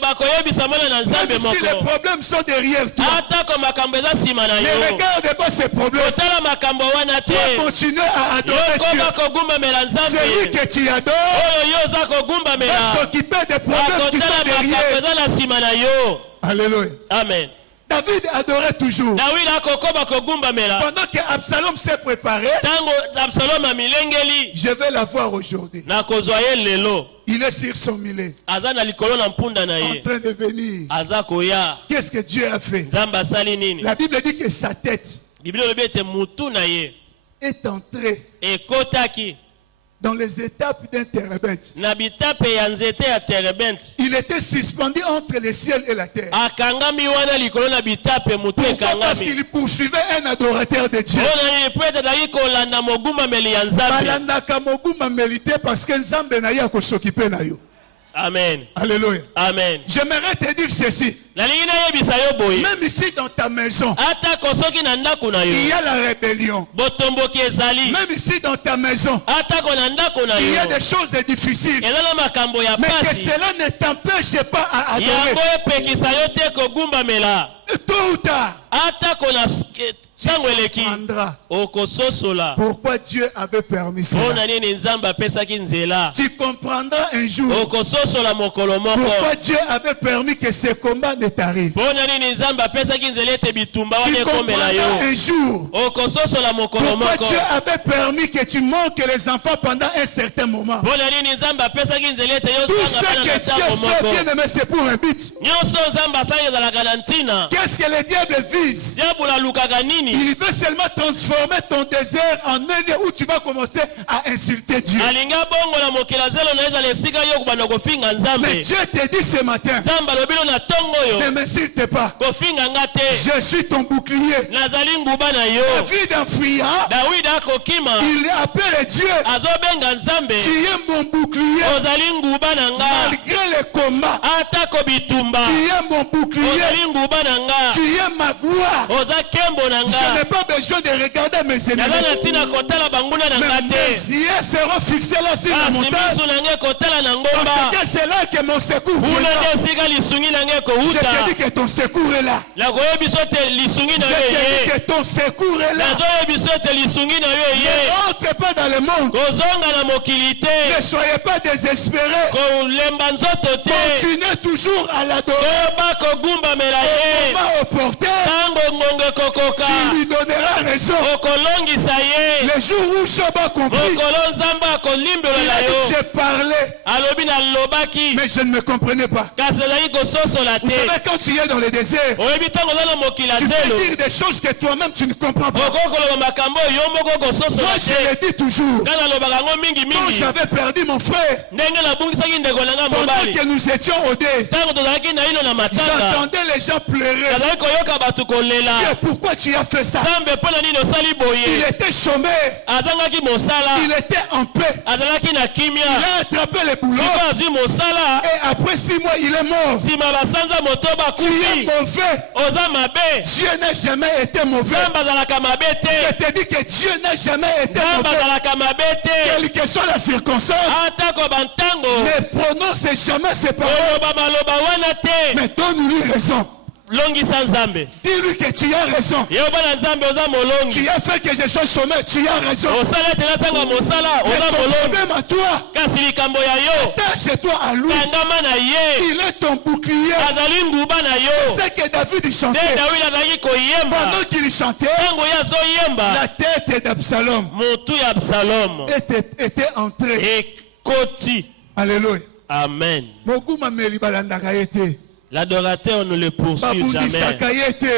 bakoyebisa mwana na nzambe même si les moko problèmes sont derrière toi, atako makambo eza nsima na ne yo regarde pas ces problèmes. kotala makambo wana te Toi, continue à adorer Dieu. yokoba kogumbamela Celui nzambe que tu adores oyo yo oza va kogumbamela s'occuper des problèmes qui akotala sont makambo derrière. eza na nsima na yo. Alléluia. Amen. David adorait toujours. dawidi akokoba kogumbamela Pendant que Absalom s'est préparé, ntango absalomu amilengeli je vais la voir aujourd'hui. nakozwa ye lelo Il est sur son millet, aza na likolo na mpunda na en ye train de venir. aza koya Qu'est-ce que Dieu a fait? nzambe asali nini? La Bible dit que sa tête biblia elobi ete mutu na ye est entrée ekotaki dans les étapes d'un térébinthe. na bitape ya nzete ya terebente Il était suspendu entre le ciel et la terre. akangami wana likolo na bitape mutu Pourquoi? Parce ekangami qu'il poursuivait un adorateur de Dieu. mpona nini po ete azalaki kolanda mogumbameli ya nzambe. Balandaka moguma mérité parce que Nzambe na ye akoshokipe na yo. Amen. Alléluia. Amen. J'aimerais te dire ceci. nalingi nayebisa yo boye Même ici dans ta maison, atako soki na ndako na il y yo a la rébellion. botomboki ezali Même ici dans ta maison, atako na ndako na il y a yo des choses difficiles. eza na makambo ya Mais que pasi cela ne t'empêche pas à yango adorer. epekisa yo te kogumbamela Tôt ou tard, atako na ntango eleki prendra. okososola. Pourquoi Dieu avait permis cela? mpona nini nzambe apesaki nzela Tu comprendras un jour okososola mokolo moko. pourquoi Dieu avait permis que ce combat ne t'arrive. mpona nini nzambe apesaki nzela ete bitumba wana Tu ekomela comprendras yo un jour okososola mokolo pourquoi moko. Dieu avait permis que tu manques les enfants pendant un certain moment. mpona nini nzambe apesaki nzela ete yo Tout ce zanga bana na que Dieu ntango fait, moko. bien aimé, c'est pour un but. nyonso nzambe asali ezalaka na ntina. Qu'est-ce que le diable vise? diabolo alukaka nini? Il veut seulement transformer ton désert en un lieu où tu vas commencer à insulter Dieu. alingi abongola mokili azelo na ezala esika yo kobanda kofinga Mais nzambe. Dieu te dit ce matin, nzambe alobi lo na ntongo ne oyo m'insulte pas. kofinga nga te. Je suis ton bouclier. nazali nguba na yo. David en fuyant, dawidi akokima il appelle Dieu. azobenga nzambe. Tu es mon bouclier. ozali nguba na nga Malgré le combat, atako bitumba. tu es mon bouclier. ozali nguba na nga Tu es ma gloire. oza kembo na nga. je n'ai pas besoin de regarder mes ennemis. Mais mes yeux seront fixés là sur la montagne. Parce que c'est là que mon secours viendra. Je te dis que ton secours est là. Je te dis que ton secours est là. Ne rentre pas dans le monde. Ne soyez pas désespérés. Continuez toujours à l'adorer. Au moment opportun, tu lui donneras raison. Le jour où Job a compris, il a dit, j'ai parlé, mais je ne me comprenais pas. Vous savez, quand tu es dans le désert, tu peux dire des choses que toi-même tu ne comprends pas. Moi, je le dis toujours. Quand j'avais perdu mon frère, pendant que nous étions au dé, j'entendais les gens pleurer. Dieu, pourquoi tu as fait ça? Il était chômé. Il était en paix. Il a attrapé les boulots. Et après 6 mois, il est mort. Tu es mauvais. Dieu n'a jamais été mauvais. Je te dis que Dieu n'a jamais été mauvais. Quelle que soit la circonstance, ne prononce jamais ses paroles. Mais donne-lui raison. Dis-lui que tu as raison. Tu as fait que je sois chômé. Tu as raison. Mais ton problème à toi, attache-toi à lui. Il est ton bouclier. C'est que David chantait. Pendant qu'il chantait, la tête d'Absalom était entrée. Alléluia. Amen. L'adorateur, on ne le poursuit jamais.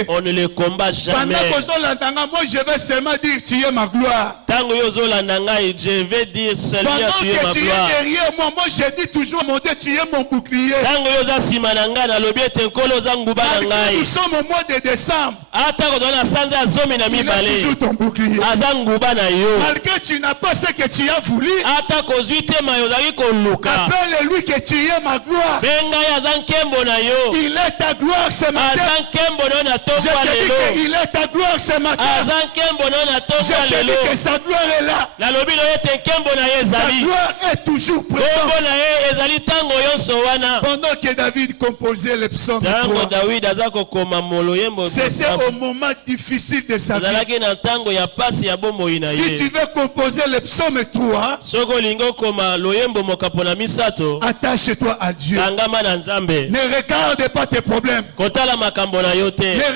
On ne le combat jamais. Moi, je vais seulement dire tu es ma gloire. Je vais dire seulement tu es ma gloire. Derrière moi, je dis toujours mon Dieu, tu es mon bouclier. Nous sommes au mois de décembre. Il est toujours ton bouclier. Malgré que tu n'as pas ce que tu as voulu, appelle-lui que tu es ma gloire. Il est ta gloire ce matin. Je te dis qu'il est ta gloire ce matin. Je te dis que sa gloire est là. Sa gloire est toujours présente. Pendant que David composait le psaume 3, c'était au moment difficile de sa vie. Si tu veux composer le psaume 3, attache-toi à Dieu. Ne regarde pas tes problèmes. Ne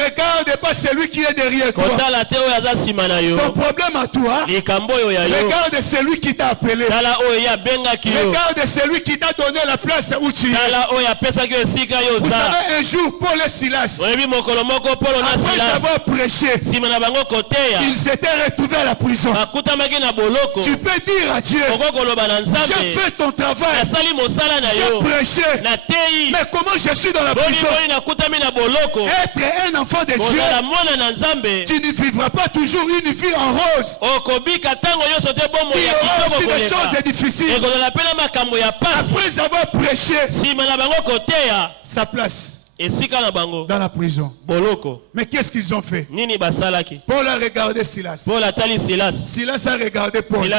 regarde pas celui qui est derrière toi. Ton problème à toi, regarde celui qui t'a appelé. Regarde celui qui t'a donné la place où tu es. Vous savez, un jour, Paul et Silas, après avoir prêché, ils s'étaient retrouvés à la prison. Tu peux dire à Dieu, j'ai fait ton travail, j'ai prêché, mais comment je suis dans la prison? Être un enfant de Dieu, tu ne vivras pas toujours une vie en rose. Il y aura aussi des choses difficiles. Après avoir prêché, sa place dans la prison. Mais qu'est-ce qu'ils ont fait? Paul a regardé Silas. Silas a regardé Paul.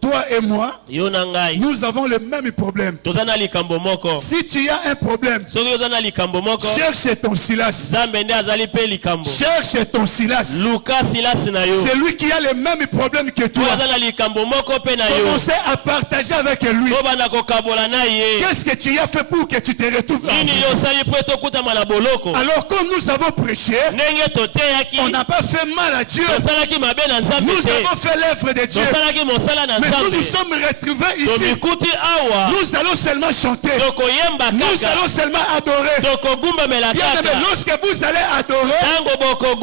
Toi et moi, nous avons le même problème. Si tu as un problème, cherche ton Silas. Cherche ton Silas. C'est lui qui a le même problème que toi. Commencez à partager avec lui. Qu'est-ce que tu as fait pour que tu te retrouves là? Alors comme nous avons prêché, on n'a pas fait mal à Dieu. Nous avons fait l'œuvre de Dieu. Mais nous nous sommes retrouvés ici. Nous allons seulement chanter. Nous allons seulement adorer. Bien aimé, lorsque vous allez adorer,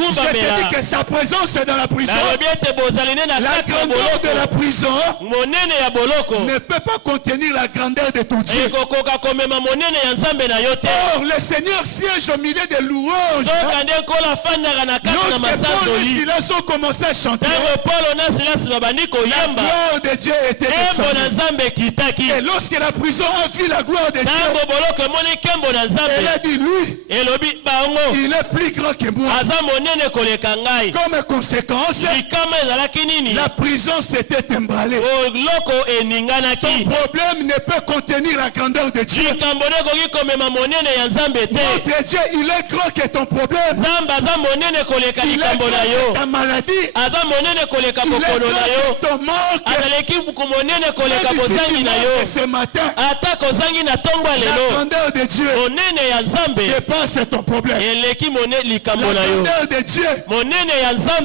je te dis que sa présence est dans la prison. La grandeur de la prison ne peut pas contenir la grandeur de ton Dieu. Or, le Seigneur siège au milieu des louanges, lorsque Paul et Silas ont commencé à chanter, la gloire de Dieu était descendue. Et lorsque la prison a vu la gloire de Dieu, elle a dit, lui, il est plus grand que moi. Comme conséquence, la prison s'était emballée. Ton problème ne peut contenir la grandeur de Dieu. Notre Dieu, il est grand que ton problème. Il est grand que ta maladie. Il est grand que ton manque. Et ce matin, la grandeur de Dieu dépasse ton problème. La grandeur de Dieu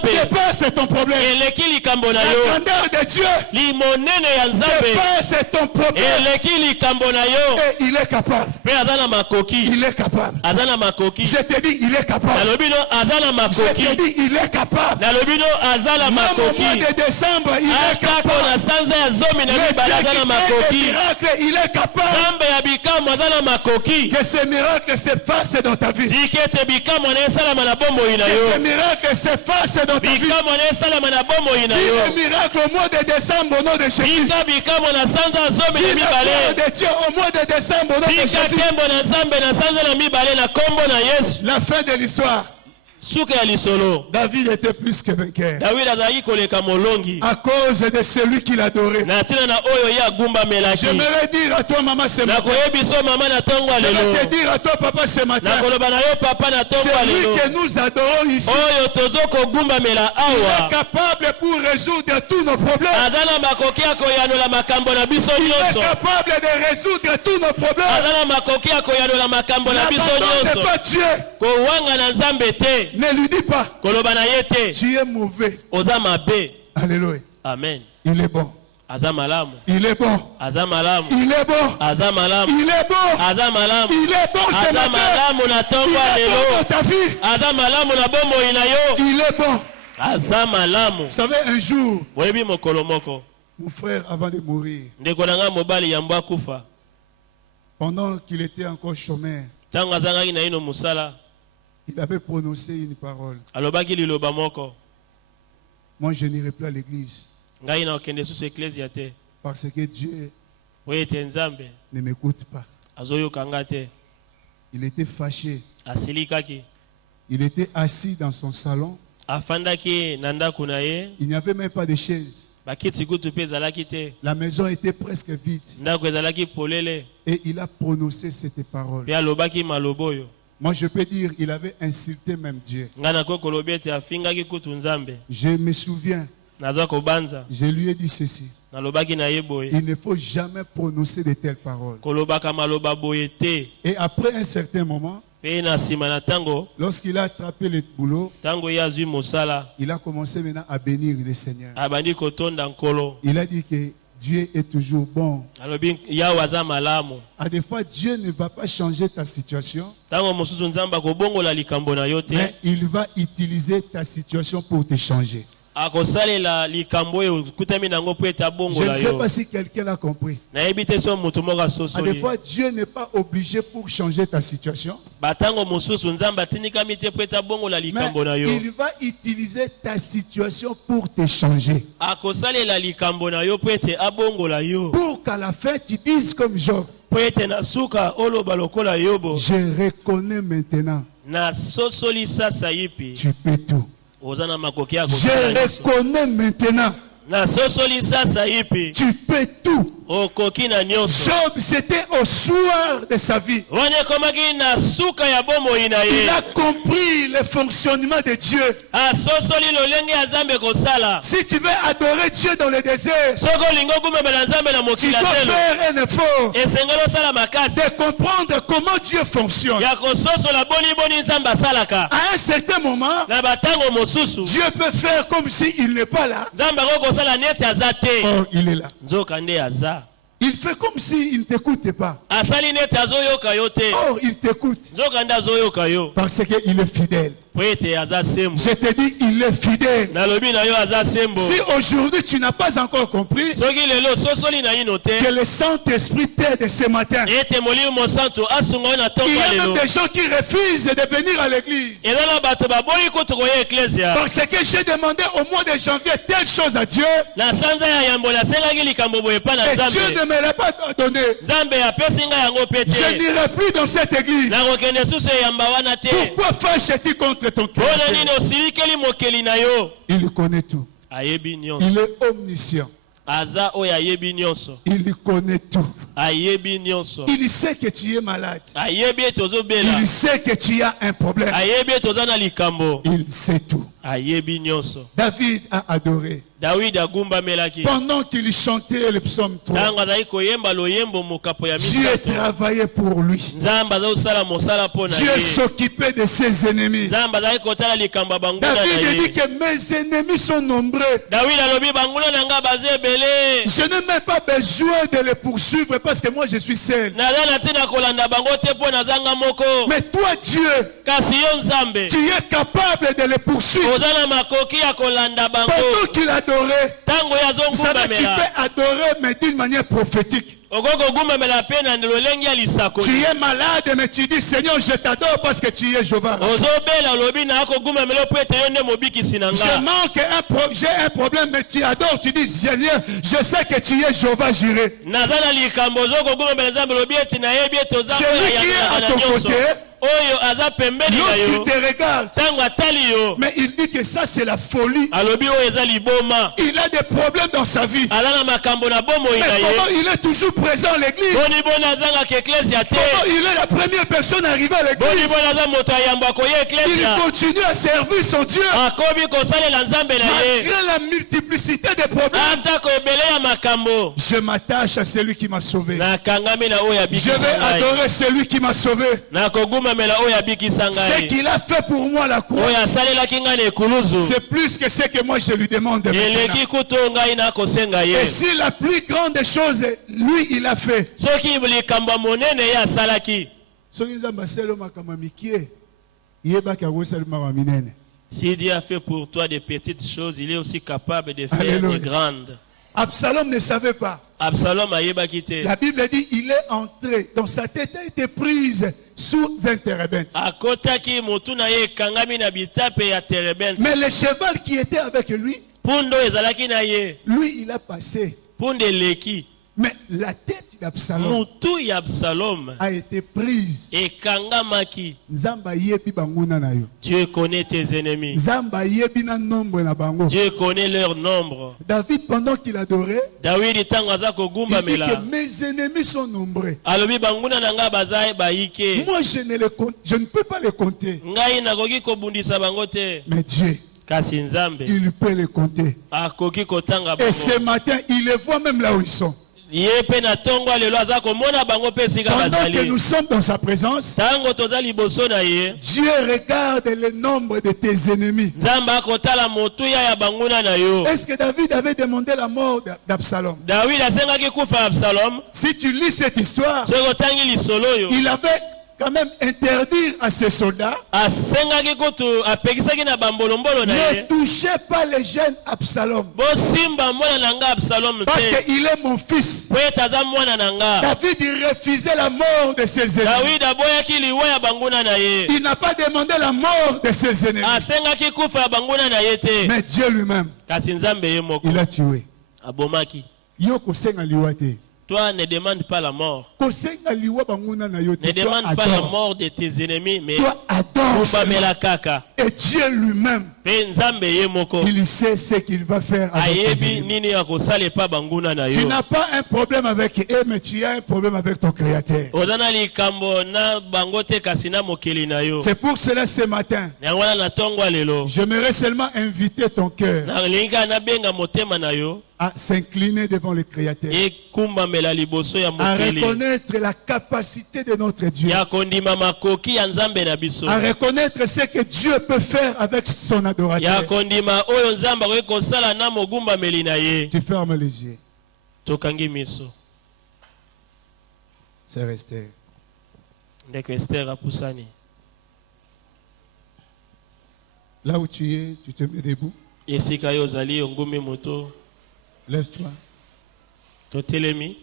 dépasse ton problème. La grandeur de Dieu dépasse ton problème. Et il est capable. Il est capable. Je te dis, il est capable. Je te dis, il est capable. Même au mois de décembre, il est capable. Le miracle, il est capable. Que ce miracle se fasse dans ta vie. Que ce miracle se fasse dans ta vie. Le miracle au mois de décembre au nom de Jésus. Le de Dieu au mois de décembre au nom de Jésus. La fin de l'histoire. David était plus que vainqueur. À cause de celui qu'il adorait. J'aimerais dire à toi, maman, ce matin. Je vais te dire à toi, papa, ce matin. Celui que nous adorons ici, il est capable pour résoudre tous nos problèmes. Il est capable de résoudre tous nos problèmes. N'abandonne pas Dieu. Ne lui dis pas, tu es mauvais. Alléluia. Amen. Il est bon. Il est bon. Il est bon. Il est bon. Il est bon ce matin. Il est bon dans ta vie. Il est bon. Vous savez, un jour, mon frère, avant de mourir, pendant qu'il était encore chômeur, il avait prononcé une parole. Moi, je n'irai plus à l'église. Parce que Dieu ne m'écoute pas. Il était fâché. Il était assis dans son salon. Il n'y avait même pas de chaise. La maison était presque vide. Et il a prononcé cette parole. Moi, je peux dire qu'il avait insulté même Dieu. Je me souviens. Je lui ai dit ceci. Il ne faut jamais prononcer de telles paroles. Et après un certain moment, lorsqu'il a attrapé le boulot, il a commencé maintenant à bénir le Seigneur. Il a dit que Dieu est toujours bon. À des fois, Dieu ne va pas changer ta situation, mais il va utiliser ta situation pour te changer. Je ne sais pas si quelqu'un l'a compris. À des fois, Dieu n'est pas obligé pour changer ta situation, mais il va utiliser ta situation pour te changer. Pour qu'à la fin, tu dises comme Job, je reconnais maintenant, tu peux tout. Je reconnais maintenant, tu peux tout. Job, c'était au soir de sa vie. Il a compris le fonctionnement de Dieu. Si tu veux adorer Dieu dans le désert, tu dois faire un effort de comprendre comment Dieu fonctionne. À un certain moment, Dieu peut faire comme s'il n'est pas là. Or, il est là. Il fait comme s'il ne t'écoutait pas. Or, il t'écoute. Parce qu'il est fidèle. Je te dis, il est fidèle. Si aujourd'hui tu n'as pas encore compris que le Saint-Esprit t'aide ce matin, il y a même des gens qui refusent de venir à l'église parce que j'ai demandé au mois de janvier telle chose à Dieu et Dieu ne me l'a pas donné. Je n'irai plus dans cette église. Pourquoi fâches-tu contre ton cœur? Il connaît tout. Il est omniscient. Il connaît tout. Il sait que tu es malade. Il sait que tu as un problème. Il sait tout. David a adoré. Pendant qu'il chantait le psaume 3, Dieu travaillait pour lui. Dieu s'occupait de ses ennemis. David dit que mes ennemis sont nombreux. Je n'ai même pas besoin de les poursuivre parce que moi je suis seul. Mais toi Dieu, tu es capable de les poursuivre. Pendant qu'il adorait, vous savez, tu peux adorer mais d'une manière prophétique. Tu es malade mais tu dis Seigneur je t'adore parce que tu es Jéhovah. Je manque j'ai un problème mais tu adores, tu dis Seigneur je sais que tu es Jéhovah Jireh. C'est lui qui est à ton côté. Lorsqu'il te regarde, mais il dit que ça c'est la folie. Il a des problèmes dans sa vie. Mais comment il est toujours présent à l'église? Comment il est la première personne arrivée à l'église? Il continue à servir son Dieu malgré la multiplicité des problèmes. Je m'attache à celui qui m'a sauvé. Je vais adorer celui qui m'a sauvé. Ce qu'il a fait pour moi à la croix, c'est plus que ce que moi je lui demande maintenant. Et si la plus grande chose, lui il a fait. Si Dieu a fait pour toi des petites choses, il est aussi capable de faire des grandes. Absalom ne savait pas. La Bible dit il est entré, dans sa tête a été prise sous un térébinthe. Mais le cheval qui était avec lui, lui il a passé. Mais la tête d'Absalom a été prise. Dieu connaît tes ennemis. Dieu connaît leur nombre. David, pendant qu'il adorait, il dit que mes ennemis sont nombreux. Moi, je ne peux pas les compter. Mais Dieu, il peut les compter. Et ce matin, il les voit même là où ils sont. Pendant que nous sommes dans sa présence, Dieu regarde le nombre de tes ennemis. Est-ce que David avait demandé la mort d'Absalom? Si tu lis cette histoire, il avait quand même interdire à ses soldats ne touchez pas les jeunes Absalom parce qu'il est mon fils. David il refusait la mort de ses ennemis. Il n'a pas demandé la mort de ses ennemis, mais Dieu lui-même il a tué. Toi, ne demande pas la mort. Ne demande pas la mort de tes ennemis, mais toi adore. Et Dieu lui-même, il sait ce qu'il va faire avec tes ennemis. Tu n'as pas un problème avec eux, mais tu as un problème avec ton Créateur. C'est pour cela ce matin, j'aimerais seulement inviter ton cœur à s'incliner devant le Créateur, à reconnaître la capacité de notre Dieu, à reconnaître ce que Dieu peut faire avec son adorateur. Tu fermes les yeux. C'est resté. Là où tu es, tu te mets debout. Esika yo zali ngumi moto. Lève-toi. Totelemi.